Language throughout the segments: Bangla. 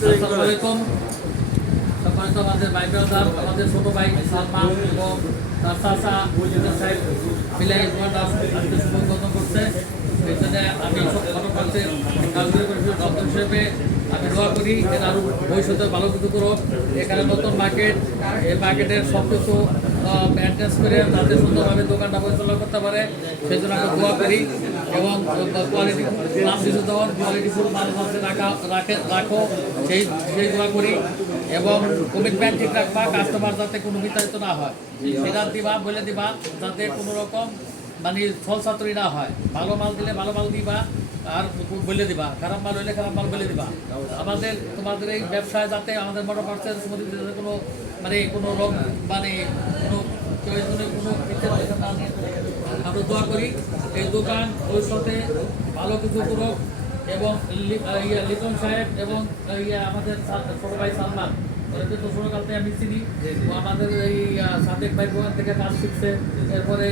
আসসালামাইকুম সম্মানিত আমাদের ভাই ব্রাদার, আমাদের ছোট ভাই সালমান এবং তার চাচা সাহেব মিলে আজকে শুভোদ্বোধন করছে। এই জন্য আমি গণতন্ত্রের রাজনৈতিক পরিষদের দপ্তর হিসেবে আমি দোয়া করি এর আরও ভবিষ্যতে ভালো কিছু করুক। এখানে নতুন মার্কেট, এই মার্কেটের সব কিছু মেনটেন্স করে যাতে সুন্দরভাবে দোকানটা পরিচালনা করতে পারে সেই জন্য আমি দোয়া করি। এবং কোয়ালিটি দাম কিছু দেওয়ার কোয়ালিটিফুল মাল রাখো সেই দোয়া করি। এবং কমিটমেন্ট ঠিক রাখবা, কাস্টমার যাতে কোনো বিতাড়িত না হয় সেটা দিবা, বলে দিবা যাতে কোনো রকম মানে ফলসাতুরি না হয়। ভালো মাল দিলে ভালো মাল দিবা আর বলে দিবা, খারাপ মাল হইলে খারাপ মাল বলে দিবা। তোমাদের এই ব্যবসায় যাতে আমাদের মোটর পার্সের কোনো মানে কোনো রোগ মানে কোনো আমরা দোয়া করি এই দোকান ওই সাথে ভালো কিছু করুক। এবং লিটন সাহেব এবং আমাদের ছোট ভাই সালমান ওদেরকে তো ছোটকাল থেকে আমি চিনি। আমাদের এই সাদেক ভাই দোকান থেকে কাজ শিখছে, এরপরে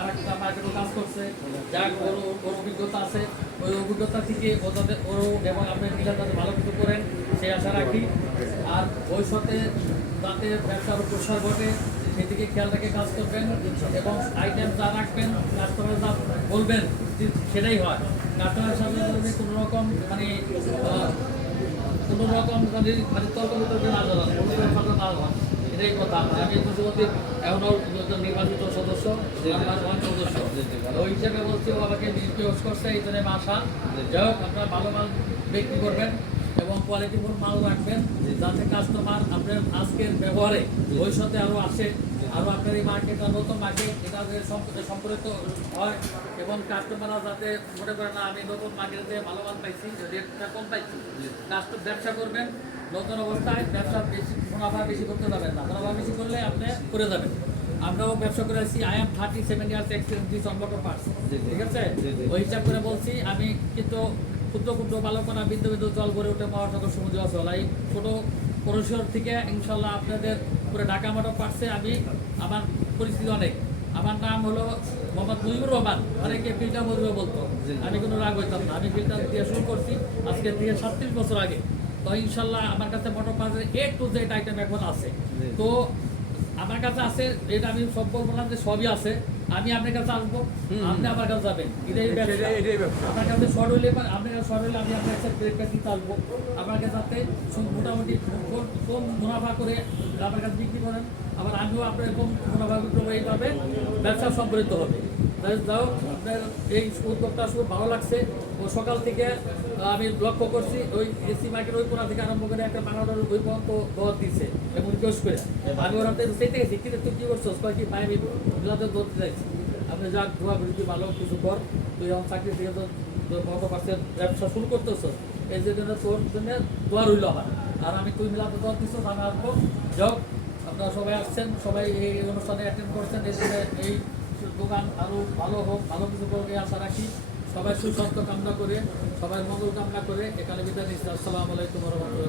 আরেকটা মার্কেটও কাজ করছে, যার ওর অভিজ্ঞতা আছে। ওই অভিজ্ঞতা থেকে ওরও এবং আপনার নিজের যাতে ভালো কিছু করেন সেই আশা রাখি। আর ওই সাথে যাতে ব্যবসার প্রসার ঘটে সেদিকে খেয়াল রেখে কাজ করবেন এবং আইটেম যা রাখবেন কাস্টমার যা বলবেন সেটাই হয়। কাস্টমারের সাথে যদি কোনো রকম মানে তর্ক বিতর্কে না যাওয়া, কোনো না হওয়া, এটাই কথা। আমি পশুপতির এখনও নির্বাচিত সদস্য, সদস্য ওই হিসেবে বলছি ও আমাকে রিকোয়েস্ট করছে, এই জন্য আশা যাই হোক আপনারা ভালো মাল বিক্রি করবেন এবং কোয়ালিটিফুল মাল রাখবেন যাতে কাস্টমার আপনার আজকের ব্যবহারে ভবিষ্যতে আরও আসে, আরও আপনার এই মার্কেটটা নতুন মার্কেট এটা সম্পর্কিত হয় এবং কাস্টমাররা যাতে মনে করে না আমি নতুন মার্কেটে ভালো মাল পাইছি, রেটটা কম পাইছি। ব্যবসা করবেন নতুন অবস্থায়, ব্যবসা বেশি মুনাফা বেশি করতে যাবেন না, মুনাফা বেশি করলে আপনি করে যাবেন। আমরাও ব্যবসা করে আসছি, I am 37 years experience on motor parts, ঠিক আছে? ওই হিসাব করে বলছি আমি কিন্তু ক্ষুদ্র ক্ষুদ্র বালকনা বিন্দু বিন্দু জল গড়ে উঠে মহাসাগর সমুদ্র অচল। এই ছোটো পরিসর থেকে ইনশাল্লাহ আপনাদের পুরো ঢাকা মোটর পার্টসে আমি আমার পরিস্থিতি অনেক। আমার নাম হলো মোহাম্মদ মুজিবুর রহমান, অনেকে ফিল্টার মজিবুর বলতো, আমি কোনো রাগ হইতাম না। আমি ফিল্টার দিয়ে শুরু করছি আজকে থেকে 37 বছর আগে। তো ইনশাল্লাহ আমার কাছে মোটর পার্টসের A to Z আইটেম এখন আছে। তো আমার কাছে আছে, এটা আমি সব বলবো না যে সবই আছে। আমি আপনার কাছে আসবো, আপনি আমার কাছে যাবেন, এটাই ব্যবসা। আপনার কাছে শর্ট হইলে আপনার কাছে শর্ট হইলে আমি আপনার কাছে ব্রেকফাস্ট দিতে আসবো। আপনার কাছে যাতে মোটামুটি কম মুনাফা করে আমার কাছে বিক্রি করেন, আবার আমিও আপনার কম মুনাফা বিক্রি করে এইভাবে ব্যবসা সম্পর্কিত হবে। যাও আপনার এই উদ্যোগটা খুব ভালো লাগছে। ও সকাল থেকে আমি লক্ষ্য করছি ওই এসি মার্কেট ওই কোনা থেকে আরম্ভ করে একটা বাংলাটার ওই পর্যন্ত দর দিচ্ছে এবং রিকোয়েস্ট করে আমি ওরা সেইতে গেছি, কিন্তু তুই কী করছো কি ভাই আমি বিলাতে দৌড়তে চাইছি। আপনি যা ধোয়া বৃদ্ধি ভালো কিছু কর, তুই আমার চাকরি থেকে তো কত পার্সেন্ট ব্যবসা শুরু করতেছ, এই জন্য তোর জন্য দোয়া রইল আমার। আর আমি তুই মিলাতে দর দিচ্ছ, আমি আসবো। যাও আপনারা সবাই আসছেন, সবাই এই অনুষ্ঠানে অ্যাটেন্ড করছেন, এই জন্য এই দোকান আরও ভালো হোক, ভালো কিছু করবে আশা রাখি। সবাই সুস্বাস্থ্য কামনা করে, সবাই মঙ্গল কামনা করে এখানে বিদায় নিচ্ছি। আসসালামু আলাইকুম ওয়া রাহমাতুল্লাহ।